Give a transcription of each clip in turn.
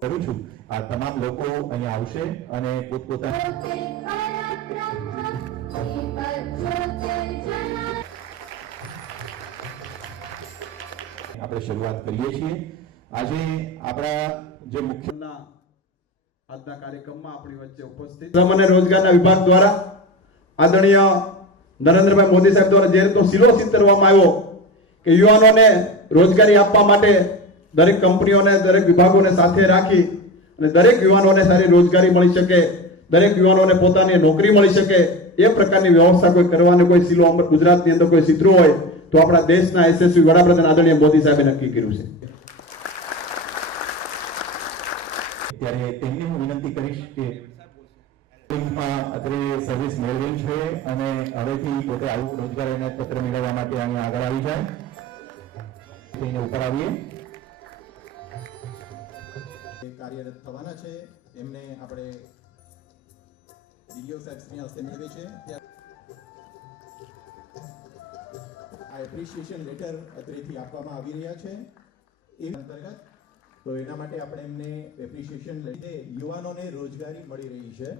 કરું છું આ તમામ લોકો અહીંયા આવશે અને પોતપોતાના આપણે શરૂઆત કરીએ છીએ। આજે આપણા જે મુખ્ય આજના કાર્યક્રમમાં આપણી વચ્ચે ઉપસ્થિત શ્રમ અને રોજગારના વિભાગ દ્વારા આદરણીય નરેન્દ્રભાઈ મોદી સાહેબ દ્વારા જે રીતનો સિલો કરવામાં આવ્યો કે યુવાનોને રોજગારી આપવા માટે દરેક કંપનીઓને દરેક વિભાગોને સાથે રાખી અને દરેક યુવાનોને સારી રોજગારી મળી શકે, દરેક યુવાનોને પોતાની નોકરી મળી શકે એ પ્રકારની વ્યવસ્થા કોઈ કરવાની કોઈ સિલો ગુજરાતની અંદર કોઈ સિદ્રો હોય તો આપણા દેશના યશસ્વી વડાપ્રધાન આદરણીય મોદી સાહેબે નક્કી કર્યું છે। ત્યારે તેમને હું વિનંતી કરીશ કે અત્રે સર્વિસ મેળવેલ છે અને હવેથી પોતે આવું રોજગાર એનાયત પત્ર મેળવવા માટે અહીંયા આગળ આવી જાય। તેને ઉપર આવીએ કાર્યરત થવાના છે એમને આપણે ડીડીઓ સાહેબની હસ્તે મેળવે છે। આ એપ્રિશિએશન લેટર અત્રેથી આપવામાં આવી રહ્યા છે એ અંતર્ગત તો એના માટે આપણે એમને એપ્રિશિએશન લઈને યુવાનોને રોજગારી મળી રહી છે।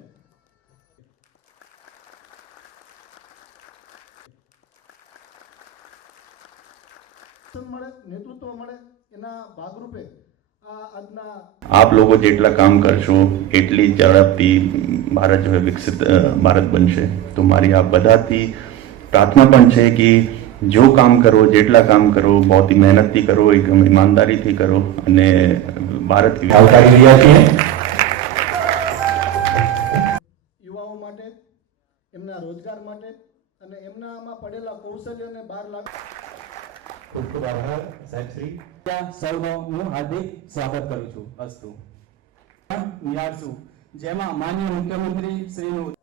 नेतृत्व મળે એના ભાગરૂપે आप लोगों જેટલા કામ કરશો એટલી ઝડપથી ભારત जो है विकसित भारत બનશે। तो મારી આ બધાથી પ્રાર્થના પણ છે કે जो काम करो જેટલા કામ કરો बहुत ही મહેનતથી કરો, એકદમ ઈમાનદારીથી કરો અને ભારત આવકારી રહ્યા છીએ। યુવાઓ માટે એમના રોજગાર માટે અને એમનામાં પડેલા કૌશલ્યને બહાર લાવ ખૂબ ખૂબ આભાર સાહેબ શ્રી। સૌનું હાર્દિક સ્વાગત કરું છું। અસ્તુ નિહાળશું જેમાં માનનીય મુખ્યમંત્રી શ્રીનું